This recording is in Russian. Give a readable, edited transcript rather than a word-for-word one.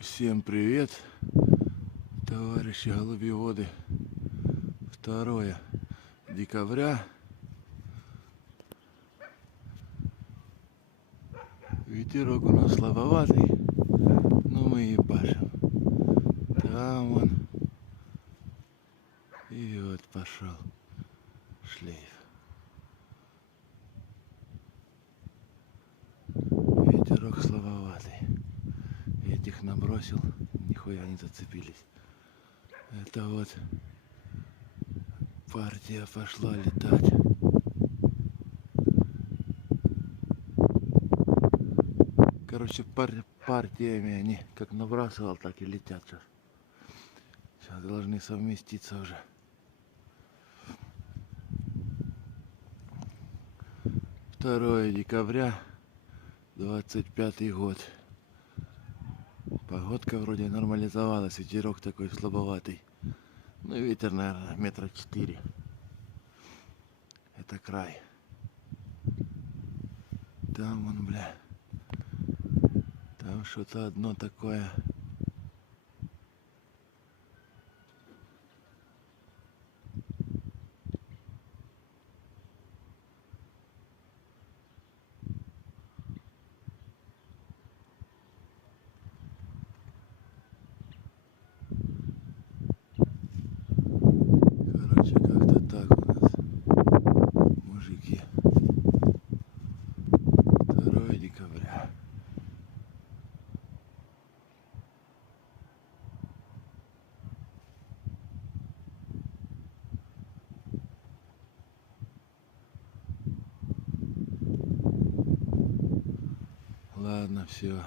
Всем привет, товарищи голубеводы. 2 декабря. Ветерок у нас слабоватый, но мы и пашем. Там он. И вот пошел шлейф. Ветерок слабоватый. Этих набросил, нихуя не зацепились. Это вот партия пошла летать. Короче, партиями они как набрасывал, так и летят сейчас. Сейчас должны совместиться уже. 2 декабря, 25-й год. Погодка вроде нормализовалась, ветерок такой слабоватый. Ну и ветер, наверное, 4 метра. Это край. Там он, бля. Там что-то одно такое. Короче, как-то так у нас, мужики. 2 декабря. Ладно, все.